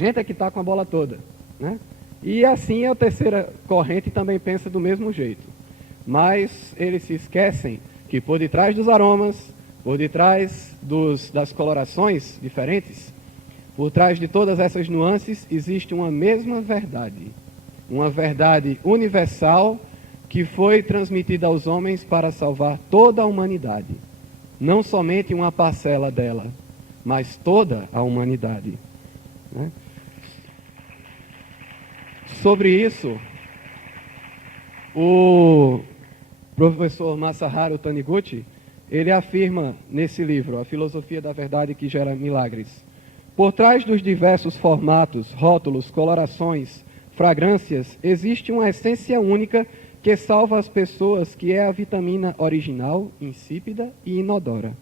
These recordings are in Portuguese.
gente é que está com a bola toda, né? E assim a terceira corrente também pensa do mesmo jeito. Mas eles se esquecem que por detrás dos aromas, por detrás das colorações diferentes, por trás de todas essas nuances, existe uma mesma verdade. Uma verdade universal que foi transmitida aos homens para salvar toda a humanidade. Não somente uma parcela dela, mas toda a humanidade, né? Sobre isso, o professor Masaharu Taniguchi, ele afirma nesse livro, A Filosofia da Verdade que Gera Milagres: por trás dos diversos formatos, rótulos, colorações, fragrâncias, existe uma essência única que salva as pessoas, que é a vitamina original, insípida e inodora.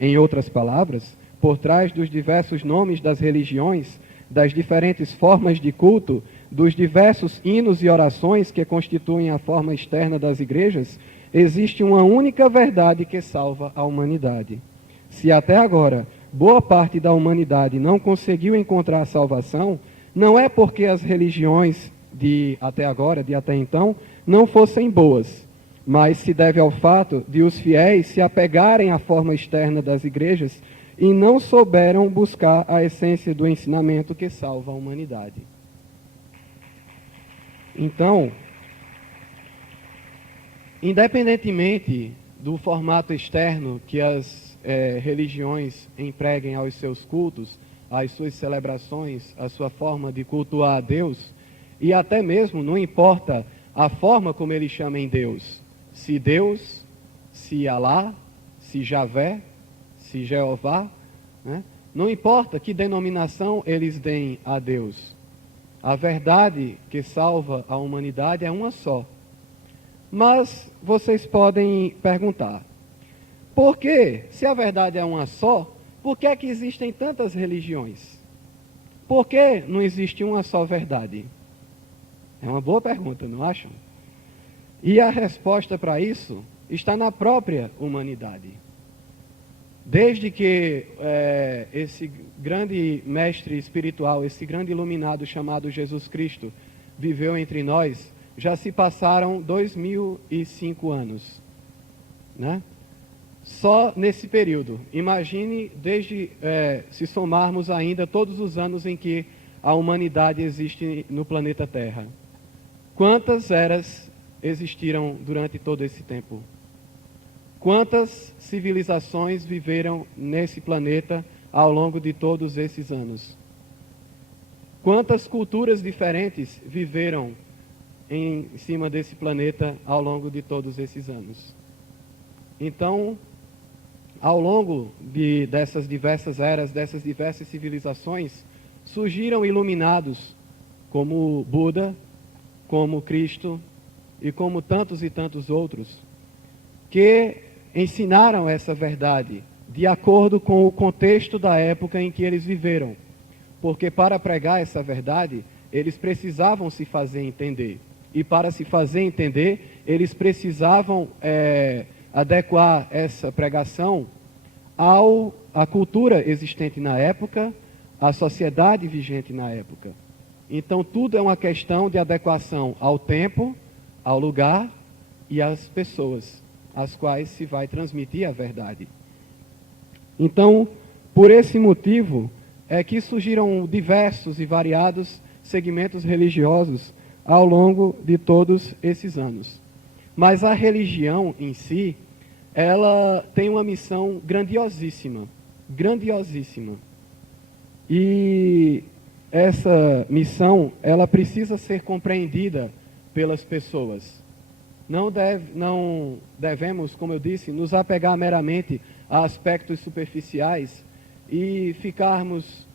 Em outras palavras, por trás dos diversos nomes das religiões, das diferentes formas de culto, dos diversos hinos e orações que constituem a forma externa das igrejas, existe uma única verdade que salva a humanidade. Se até agora boa parte da humanidade não conseguiu encontrar salvação, não é porque as religiões de até então, não fossem boas, mas se deve ao fato de os fiéis se apegarem à forma externa das igrejas e não souberam buscar a essência do ensinamento que salva a humanidade. Então, independentemente do formato externo que as religiões empreguem aos seus cultos, às suas celebrações, a sua forma de cultuar a Deus, e até mesmo não importa a forma como eles chamem Deus, se Deus, se Alá, se Javé, se Jeová, né? Não importa que denominação eles deem a Deus, a verdade que salva a humanidade é uma só. Mas vocês podem perguntar, por que, se a verdade é uma só, por que é que existem tantas religiões? Por que não existe uma só verdade? É uma boa pergunta, não acham? E a resposta para isso está na própria humanidade. Desde que esse grande mestre espiritual, esse grande iluminado chamado Jesus Cristo, viveu entre nós, já se passaram 2005 anos, né? Só nesse período. Imagine, se somarmos ainda todos os anos em que a humanidade existe no planeta Terra. Quantas eras existiram durante todo esse tempo? Quantas civilizações viveram nesse planeta ao longo de todos esses anos? Quantas culturas diferentes viveram em cima desse planeta ao longo de todos esses anos? Então, ao longo dessas diversas eras, dessas diversas civilizações, surgiram iluminados como Buda, como Cristo e como tantos e tantos outros, que ensinaram essa verdade de acordo com o contexto da época em que eles viveram. Porque para pregar essa verdade, eles precisavam se fazer entender. E para se fazer entender, eles precisavam adequar essa pregação à cultura existente na época, à sociedade vigente na época. Então, tudo é uma questão de adequação ao tempo, ao lugar e às pessoas às quais se vai transmitir a verdade. Então, por esse motivo, é que surgiram diversos e variados segmentos religiosos ao longo de todos esses anos. Mas a religião em si, ela tem uma missão grandiosíssima, grandiosíssima. E essa missão, ela precisa ser compreendida pelas pessoas. Não devemos, como eu disse, nos apegar meramente a aspectos superficiais e ficarmos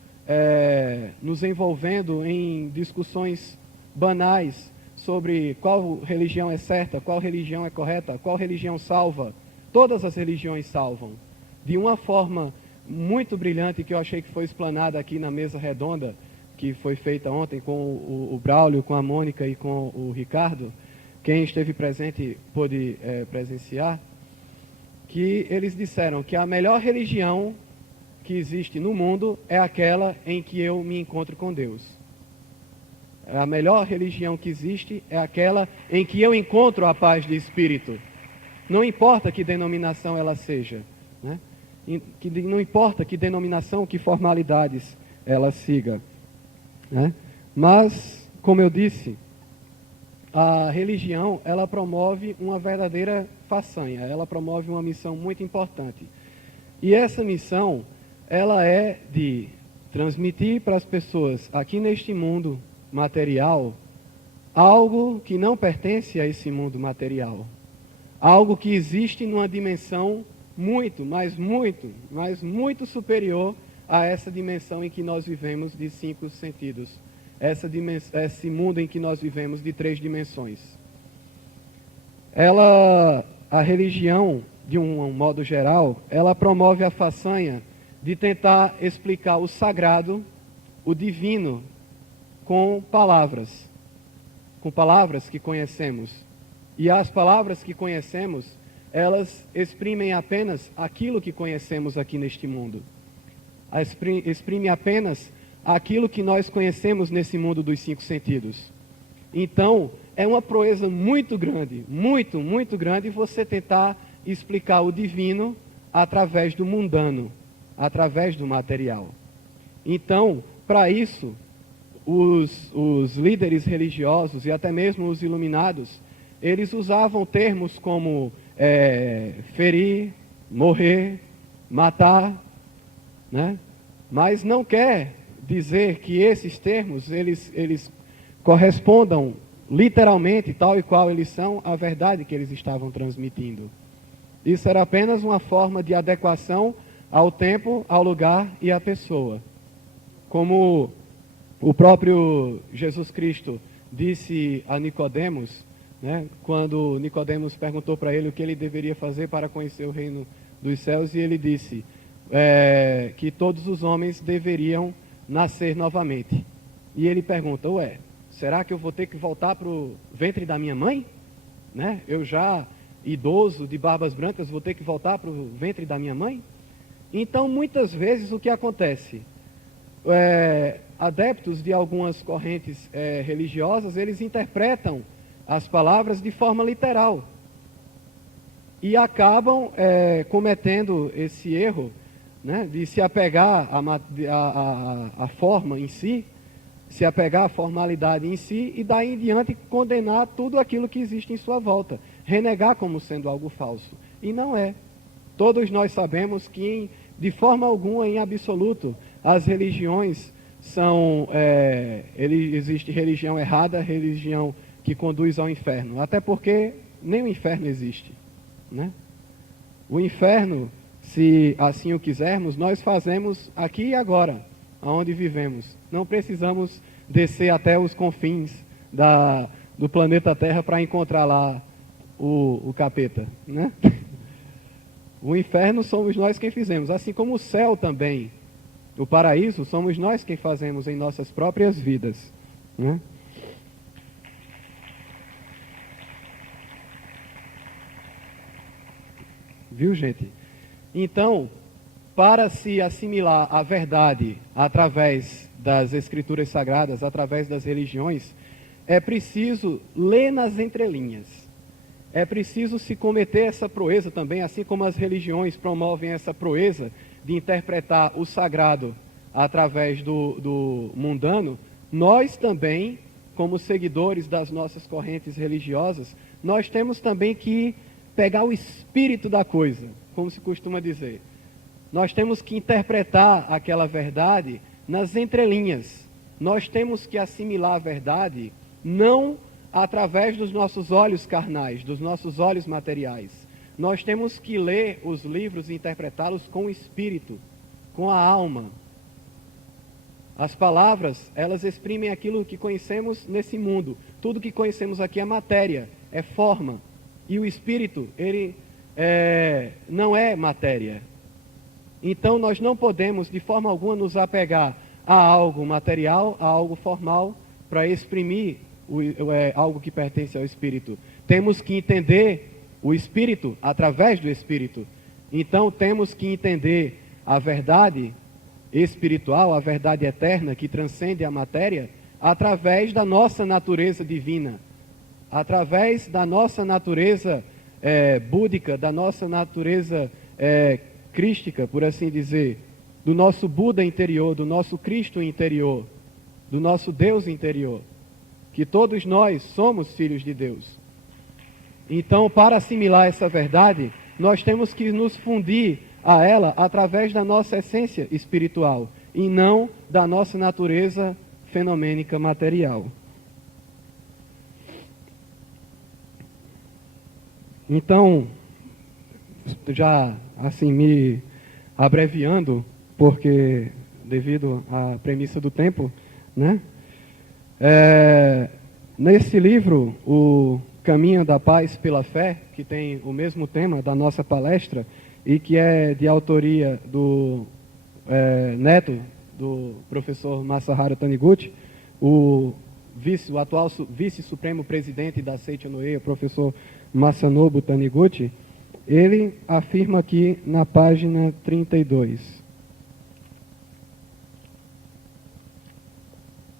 nos envolvendo em discussões banais sobre qual religião é certa, qual religião é correta, qual religião salva. Todas as religiões salvam. De uma forma muito brilhante que eu achei que foi explanada aqui na mesa redonda, que foi feita ontem com o Braulio, com a Mônica e com o Ricardo. Quem esteve presente pôde presenciar, que eles disseram que a melhor religião que existe no mundo é aquela em que eu me encontro com Deus. A melhor religião que existe é aquela em que eu encontro a paz de espírito. Não importa que denominação ela seja, né? Não importa que denominação, que formalidades ela siga, né? Mas, como eu disse, a religião, ela promove uma verdadeira façanha, ela promove uma missão muito importante. E essa missão, ela é de transmitir para as pessoas aqui neste mundo material algo que não pertence a esse mundo material. Algo que existe numa dimensão muito, mas muito superior a essa dimensão em que nós vivemos de 5 sentidos. Esse mundo em que nós vivemos de 3 dimensões. A religião, de um modo geral, ela promove a façanha de tentar explicar o sagrado, o divino, com palavras que conhecemos. E as palavras que conhecemos, elas exprimem apenas aquilo que conhecemos aqui neste mundo. Exprime apenas aquilo que nós conhecemos nesse mundo dos 5 sentidos. Então, é uma proeza muito grande, muito grande, você tentar explicar o divino através do mundano, através do material. Então, para isso, os líderes religiosos e até mesmo os iluminados, eles usavam termos como ferir, morrer, matar, né? Mas não quer dizer que esses termos, eles correspondam literalmente, tal e qual eles são, à verdade que eles estavam transmitindo. Isso era apenas uma forma de adequação ao tempo, ao lugar e à pessoa. Como o próprio Jesus Cristo disse a Nicodemos, né, quando Nicodemos perguntou para ele o que ele deveria fazer para conhecer o reino dos céus, e ele disse que todos os homens deveriam nascer novamente. E ele pergunta, será que eu vou ter que voltar para o ventre da minha mãe? Né? Eu já idoso, de barbas brancas, vou ter que voltar para o ventre da minha mãe? Então, muitas vezes, o que acontece? Adeptos de algumas correntes religiosas, eles interpretam as palavras de forma literal. E acabam cometendo esse erro, né, de se apegar à forma em si, se apegar à formalidade em si e daí em diante condenar tudo aquilo que existe em sua volta, renegar como sendo algo falso. E não é. Todos nós sabemos que de forma alguma, em absoluto, as religiões são... existe religião errada, religião que conduz ao inferno. Até porque nem o inferno existe, né? O inferno, se assim o quisermos, nós fazemos aqui e agora, aonde vivemos. Não precisamos descer até os confins do planeta Terra para encontrar lá o capeta, né? O inferno somos nós quem fizemos, assim como o céu também. O paraíso somos nós quem fazemos em nossas próprias vidas, né? Viu, gente? Então, para se assimilar a verdade através das escrituras sagradas, através das religiões, é preciso ler nas entrelinhas. É preciso se cometer essa proeza também, assim como as religiões promovem essa proeza de interpretar o sagrado através do mundano, nós também, como seguidores das nossas correntes religiosas, nós temos também que pegar o espírito da coisa, como se costuma dizer. Nós temos que interpretar aquela verdade nas entrelinhas. Nós temos que assimilar a verdade não através dos nossos olhos carnais, dos nossos olhos materiais. Nós temos que ler os livros e interpretá-los com o espírito, com a alma. As palavras, elas exprimem aquilo que conhecemos nesse mundo. Tudo que conhecemos aqui é matéria, é forma. E o espírito, ele não é matéria. Então, nós não podemos, de forma alguma, nos apegar a algo material, a algo formal, para exprimir algo que pertence ao espírito. Temos que entender o espírito através do espírito. Então, temos que entender a verdade espiritual, a verdade eterna que transcende a matéria, através da nossa natureza divina, através da nossa natureza búdica, da nossa natureza crística, por assim dizer, do nosso Buda interior, do nosso Cristo interior, do nosso Deus interior, que todos nós somos filhos de Deus. Então, para assimilar essa verdade, nós temos que nos fundir a ela através da nossa essência espiritual e não da nossa natureza fenomênica material. Então, já assim me abreviando, porque devido à premissa do tempo, né? Nesse livro, O Caminho da Paz pela Fé, que tem o mesmo tema da nossa palestra e que é de autoria do neto do professor Masaharu Taniguchi, o atual vice-supremo presidente da Seicho Noe, o professor Masanobu Taniguchi, ele afirma aqui na página 32,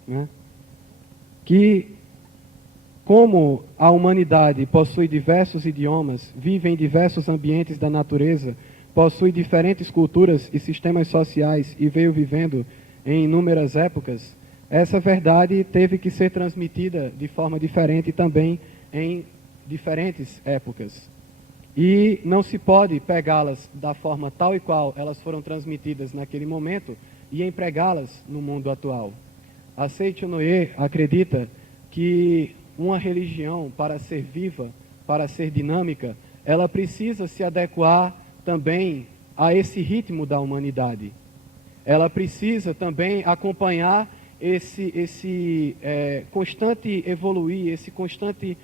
né, que como a humanidade possui diversos idiomas, vive em diversos ambientes da natureza, possui diferentes culturas e sistemas sociais e veio vivendo em inúmeras épocas, essa verdade teve que ser transmitida de forma diferente também em diferentes épocas. E não se pode pegá-las da forma tal e qual elas foram transmitidas naquele momento e empregá-las no mundo atual. A Seicho Noe acredita que uma religião, para ser viva, para ser dinâmica, ela precisa se adequar também a esse ritmo da humanidade. Ela precisa também acompanhar esse constante evoluir, esse constante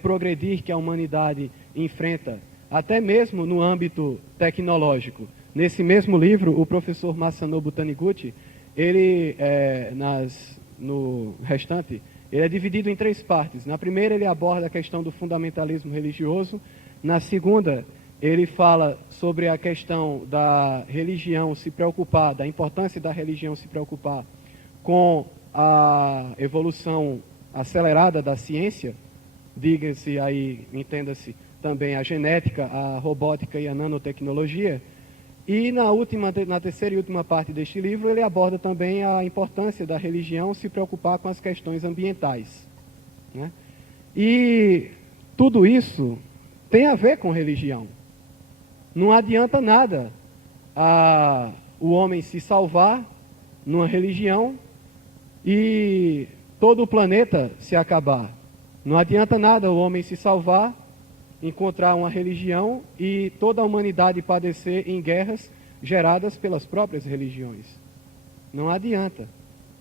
progredir que a humanidade enfrenta, até mesmo no âmbito tecnológico. Nesse mesmo livro, o professor Masanobu Taniguchi, ele, no restante, ele é dividido em 3 partes. Na primeira, ele aborda a questão do fundamentalismo religioso. Na segunda, ele fala sobre a questão da religião se preocupar, da importância da religião se preocupar com a evolução acelerada da ciência, diga-se aí, entenda-se também a genética, a robótica e a nanotecnologia. E na terceira e última parte deste livro, ele aborda também a importância da religião se preocupar com as questões ambientais, né? E tudo isso tem a ver com religião. Não adianta nada o homem se salvar numa religião e todo o planeta se acabar. Não adianta nada o homem se salvar, encontrar uma religião e toda a humanidade padecer em guerras geradas pelas próprias religiões. Não adianta.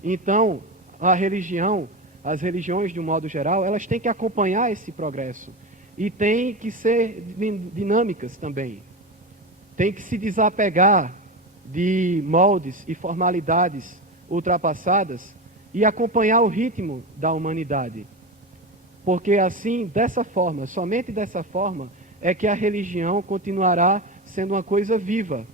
Então, a religião, as religiões de um modo geral, elas têm que acompanhar esse progresso e têm que ser dinâmicas também. Tem que se desapegar de moldes e formalidades ultrapassadas e acompanhar o ritmo da humanidade. Porque assim, dessa forma, somente dessa forma, é que a religião continuará sendo uma coisa viva,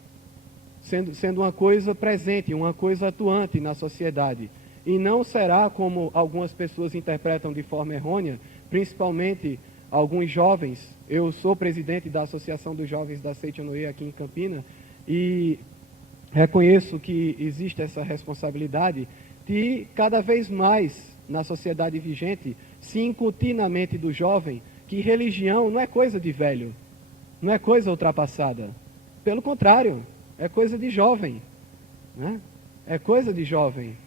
sendo uma coisa presente, uma coisa atuante na sociedade. E não será, como algumas pessoas interpretam de forma errônea, principalmente alguns jovens. Eu sou presidente da Associação dos Jovens da Seicho Noe aqui em Campina e reconheço que existe essa responsabilidade de cada vez mais na sociedade vigente se incutir na mente do jovem que religião não é coisa de velho, não é coisa ultrapassada. Pelo contrário, é coisa de jovem, né? É coisa de jovem.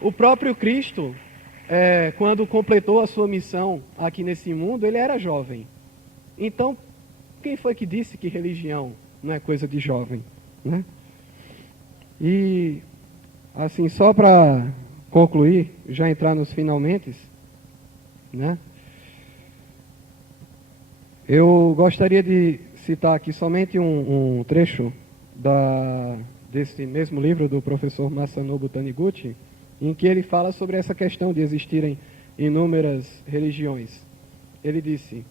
O próprio Cristo, quando completou a sua missão aqui nesse mundo, ele era jovem. Então, quem foi que disse que religião não é coisa de jovem, né? E, assim, só para concluir, já entrar nos finalmente, né? Eu gostaria de citar aqui somente um trecho desse mesmo livro do professor Masanobu Taniguchi, em que ele fala sobre essa questão de existirem inúmeras religiões. Ele disse: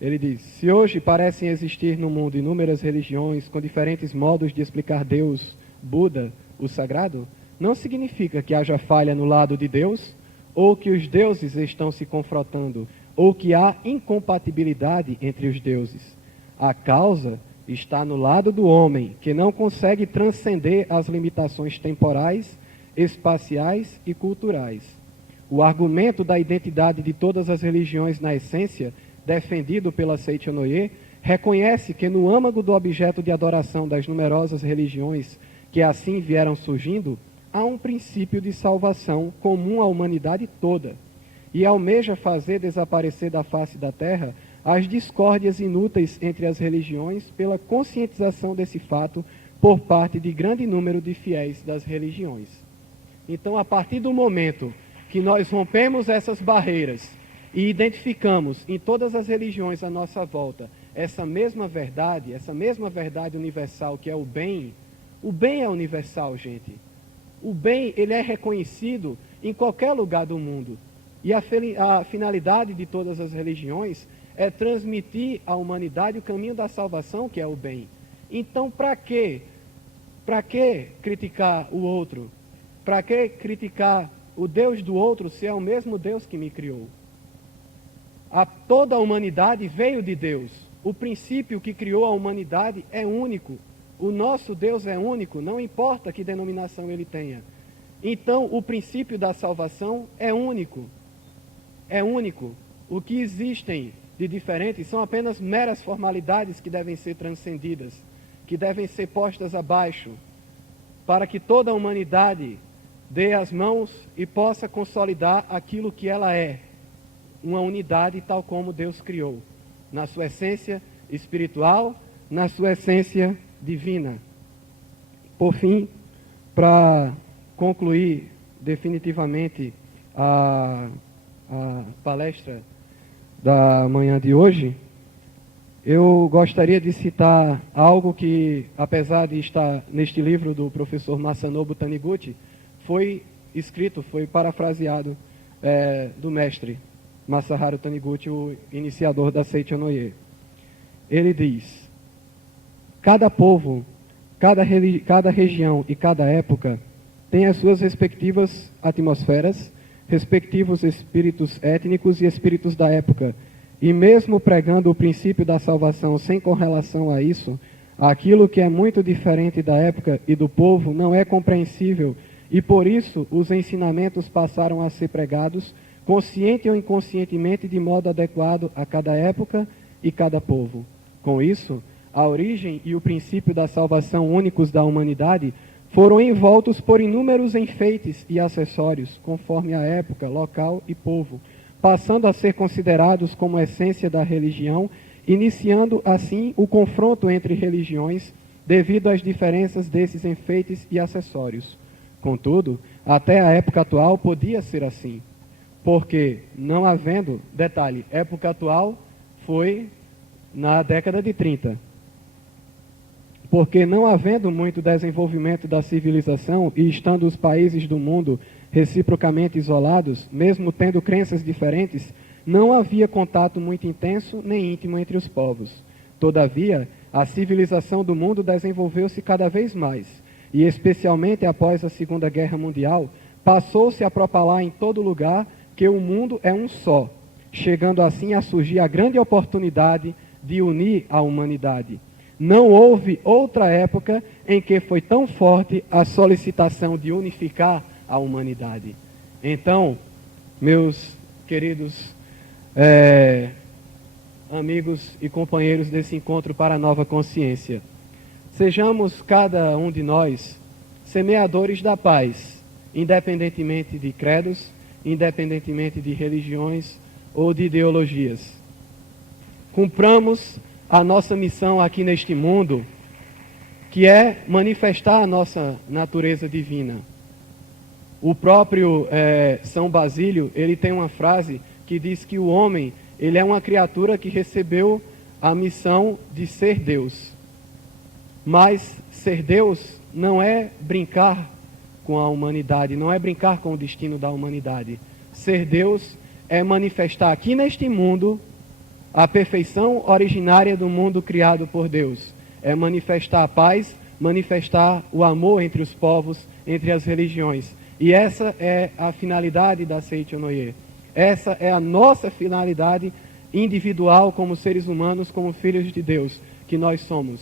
Ele diz: se hoje parecem existir no mundo inúmeras religiões com diferentes modos de explicar Deus, Buda, o sagrado, não significa que haja falha no lado de Deus, ou que os deuses estão se confrontando, ou que há incompatibilidade entre os deuses. A causa está no lado do homem, que não consegue transcender as limitações temporais, espaciais e culturais. O argumento da identidade de todas as religiões na essência, defendido pela Seichonoye, reconhece que no âmago do objeto de adoração das numerosas religiões que assim vieram surgindo, há um princípio de salvação comum à humanidade toda, e almeja fazer desaparecer da face da terra as discórdias inúteis entre as religiões pela conscientização desse fato por parte de grande número de fiéis das religiões. Então, a partir do momento que nós rompemos essas barreiras e identificamos em todas as religiões à nossa volta essa mesma verdade universal que é o bem é universal, gente. O bem, ele é reconhecido em qualquer lugar do mundo. E a finalidade de todas as religiões é transmitir à humanidade o caminho da salvação, que é o bem. Então, para que criticar o outro? Para que criticar o Deus do outro se é o mesmo Deus que me criou? Toda a humanidade veio de Deus. O princípio que criou a humanidade é único. O nosso Deus é único, não importa que denominação ele tenha. Então, o princípio da salvação é único. É único. O que existem de diferentes são apenas meras formalidades que devem ser transcendidas, que devem ser postas abaixo, para que toda a humanidade dê as mãos e possa consolidar aquilo que ela é, uma unidade tal como Deus criou, na sua essência espiritual, na sua essência divina. Por fim, para concluir definitivamente a palestra da manhã de hoje, eu gostaria de citar algo que, apesar de estar neste livro do professor Masanobu Taniguchi, foi parafraseado do mestre Masaharu Taniguchi, o iniciador da Seichonoye. Ele diz: cada povo, cada região e cada época tem as suas respectivas atmosferas, respectivos espíritos étnicos e espíritos da época, e mesmo pregando o princípio da salvação sem correlação a isso, aquilo que é muito diferente da época e do povo não é compreensível, e por isso os ensinamentos passaram a ser pregados, consciente ou inconscientemente, de modo adequado a cada época e cada povo. Com isso, a origem e o princípio da salvação únicos da humanidade foram envoltos por inúmeros enfeites e acessórios, conforme a época, local e povo, passando a ser considerados como essência da religião, iniciando assim o confronto entre religiões devido às diferenças desses enfeites e acessórios. Contudo, até a época atual podia ser assim, porque não havendo, detalhe, época atual foi na década de 30, porque não havendo muito desenvolvimento da civilização e estando os países do mundo reciprocamente isolados, mesmo tendo crenças diferentes, não havia contato muito intenso nem íntimo entre os povos. Todavia, a civilização do mundo desenvolveu-se cada vez mais, e especialmente após a Segunda Guerra Mundial, passou-se a propalar em todo lugar que o mundo é um só, chegando assim a surgir a grande oportunidade de unir a humanidade. Não houve outra época em que foi tão forte a solicitação de unificar a humanidade. Então, meus queridos amigos e companheiros desse encontro para a nova consciência, sejamos cada um de nós semeadores da paz, independentemente de credos, independentemente de religiões ou de ideologias. Cumpramos a nossa missão aqui neste mundo, que é manifestar a nossa natureza divina. O próprio São Basílio, ele tem uma frase que diz que o homem, ele é uma criatura que recebeu a missão de ser Deus. Mas ser Deus não é brincar com a humanidade, não é brincar com o destino da humanidade. Ser Deus é manifestar aqui neste mundo a perfeição originária do mundo criado por Deus. É manifestar a paz, manifestar o amor entre os povos, entre as religiões. E essa é a finalidade da Seichonoye. Essa é a nossa finalidade individual como seres humanos, como filhos de Deus, que nós somos.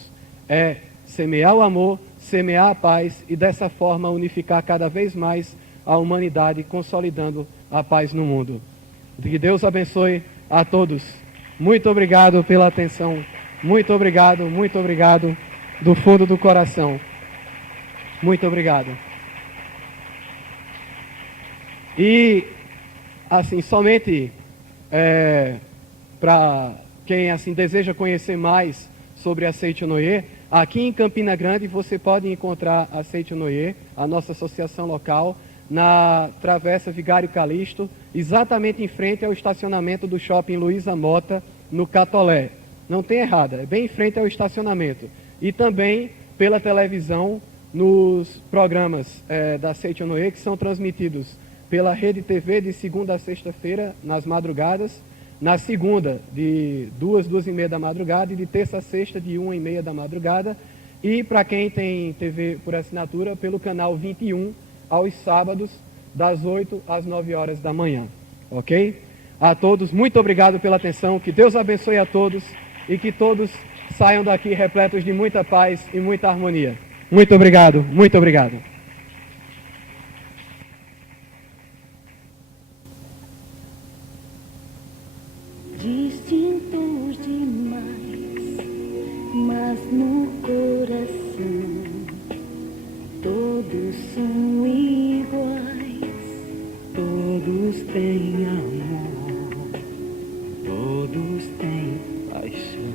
É semear o amor, semear a paz e dessa forma unificar cada vez mais a humanidade, consolidando a paz no mundo. Que Deus abençoe a todos. Muito obrigado pela atenção. Muito obrigado do fundo do coração. Muito obrigado. E, assim, somente para quem assim deseja conhecer mais sobre a Seichonoye, aqui em Campina Grande você pode encontrar a Seichonoye, a nossa associação local, na Travessa Vigário Calixto, exatamente em frente ao estacionamento do Shopping Luiza Mota, no Catolé. Não tem errada, é bem em frente ao estacionamento. E também pela televisão, nos programas da Seichonoye, que são transmitidos pela Rede TV de segunda a sexta-feira, nas madrugadas, na segunda, de 2h da madrugada, e de terça a sexta, de 1h30 da madrugada. E para quem tem TV por assinatura, pelo canal 21, aos sábados, das 8 às 9 horas da manhã. Ok? A todos, muito obrigado pela atenção, que Deus abençoe a todos e que todos saiam daqui repletos de muita paz e muita harmonia. Muito obrigado, muito obrigado. Distintos demais, mas no coração todos são iguais. Todos têm amor, todos têm paixão,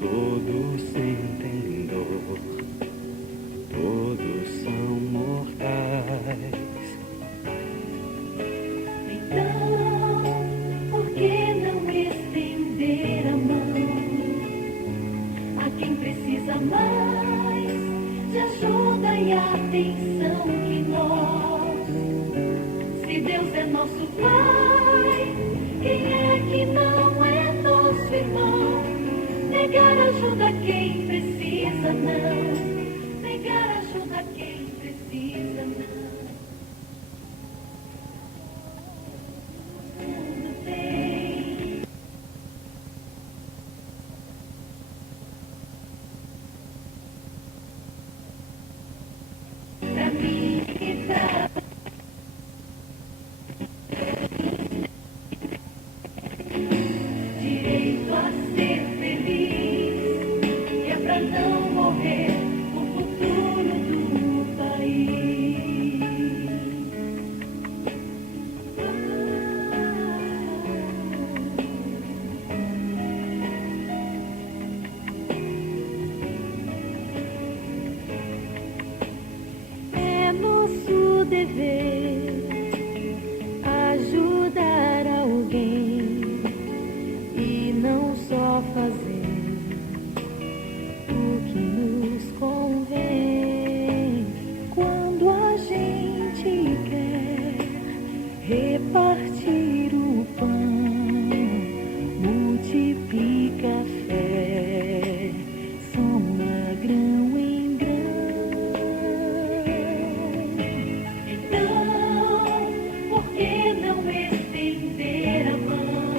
todos sentem dor, todos são mortais. Então, por que não estender a mão a quem precisa mais de ajuda e atenção que nós? Se Deus é nosso Pai, quem é que não é nosso irmão? Negar ajuda a quem precisa não, negar ajuda a quem precisa não. Pra mim e pra direito a ser feliz, e é pra não morrer o futuro do país. É nosso dever ajudar alguém e não só fazer o que nos convém. Quando a gente quer repartir o pão, multiplica a fé, soma grão em grão. Então, por que não estender a mão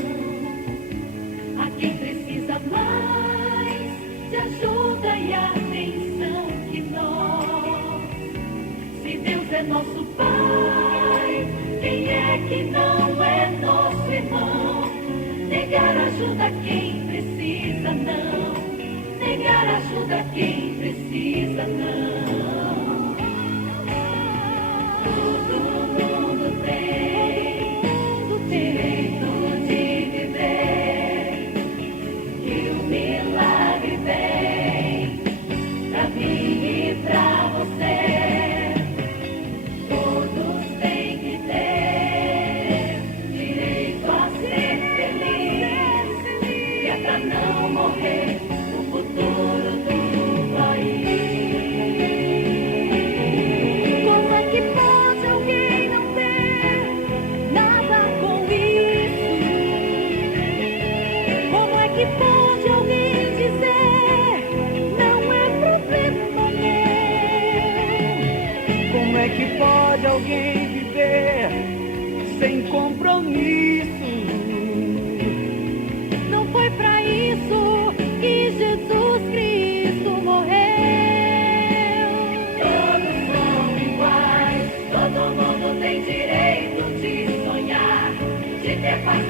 a quem precisa mais de ajuda e atenção que nós? Se Deus é nosso Pai, quem é que não é nosso irmão? Negar ajuda a quem precisa não, negar ajuda a quem precisa não. Todo mundo tem direito de viver, e o milagre vem pra mim e pra você. Todos têm que ter direito a ser feliz, e é pra não morrer o futuro do país.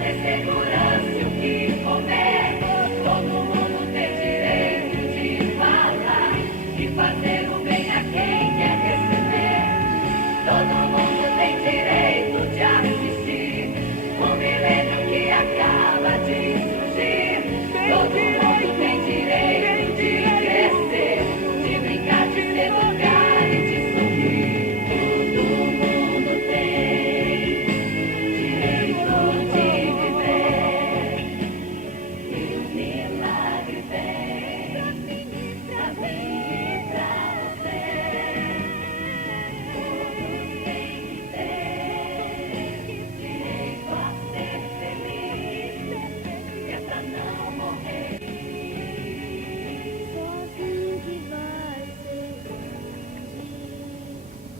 ter segurança e o que comer. Todo mundo tem direito de falar e fazer o bem a quem quer receber. Todo mundo tem direito de assistir o milênio que acaba de surgir. Todo mundo tem direito de crescer, de brincar, de se educar e de sorrir. Todo mundo tem direito de viver. E o milagre vem pra mim e pra você. Todos têm que ter direito a ser feliz, que é pra não morrer. Só assim que vai ser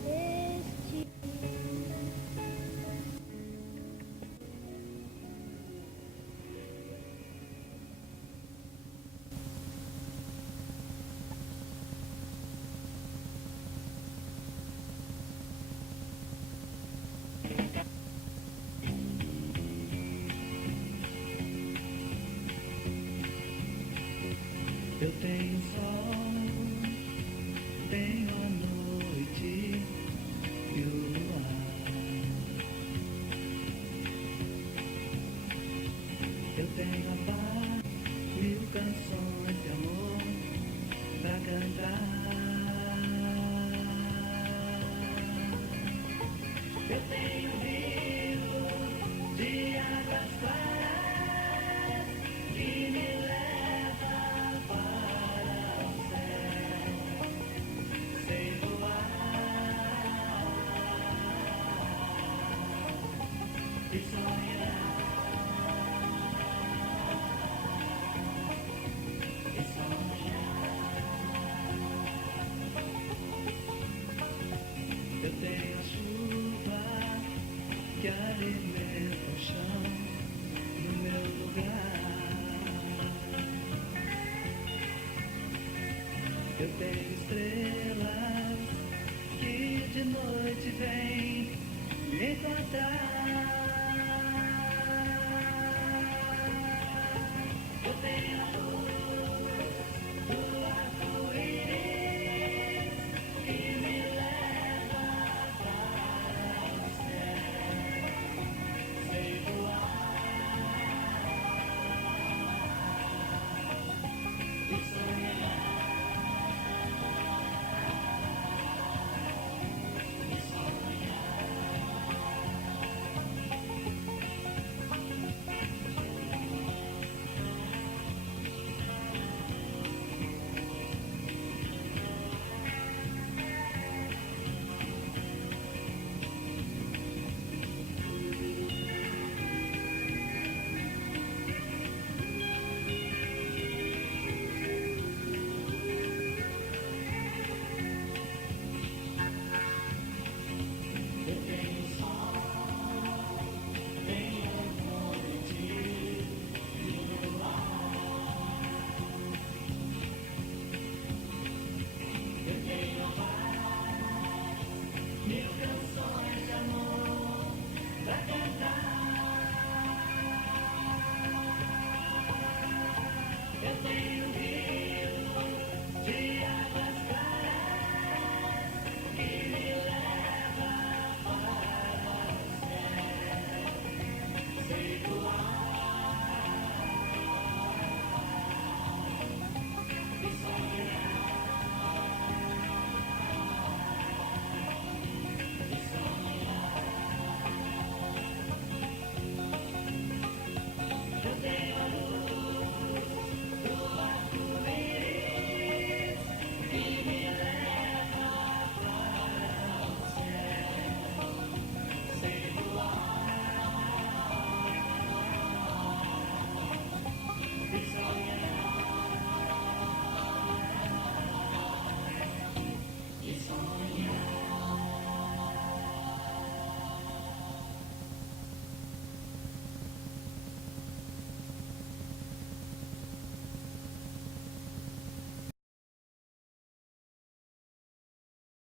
este. Eu tenho sol, tenho a noite e o luar. Eu tenho a paz, 1000 canções de amor pra cantar.